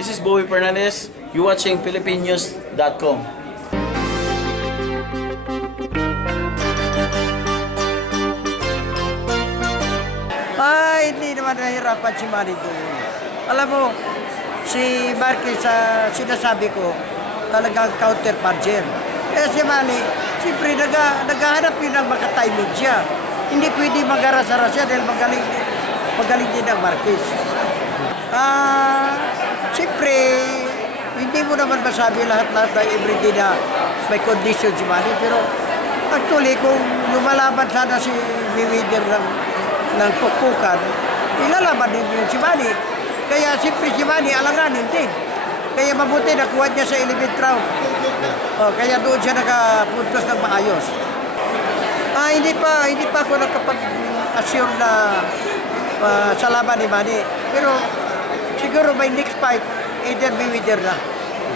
This is Bowie Fernandez. You watching philippinenews.com. Ay, hindi naman nahihirapan si Manny doon. Alam mo, si Marquez sa sinasabi ko, talagang counter-puncher. Kaya si Manny, siyempre naghahanap yun ng makatiming siya. Hindi pwede mag-aras-aras siya dahil magaling din ang Marquez. Siyempre, hindi mo naman masabi lahat-lahat ng everyday na may condition si Manny. Pero actually, kung lumalaban sana si Mayweather ng pukukan, ilalaban din yun si Manny. Kaya siyempre si Manny alanganin din. Kaya mabuti nakuha niya sa 11th round. Kaya doon siya nakapuntos ng maayos. Hindi pa ako nakapag-assure na sa laban ni Manny. Pero siguro may next fight, either Mayweather na.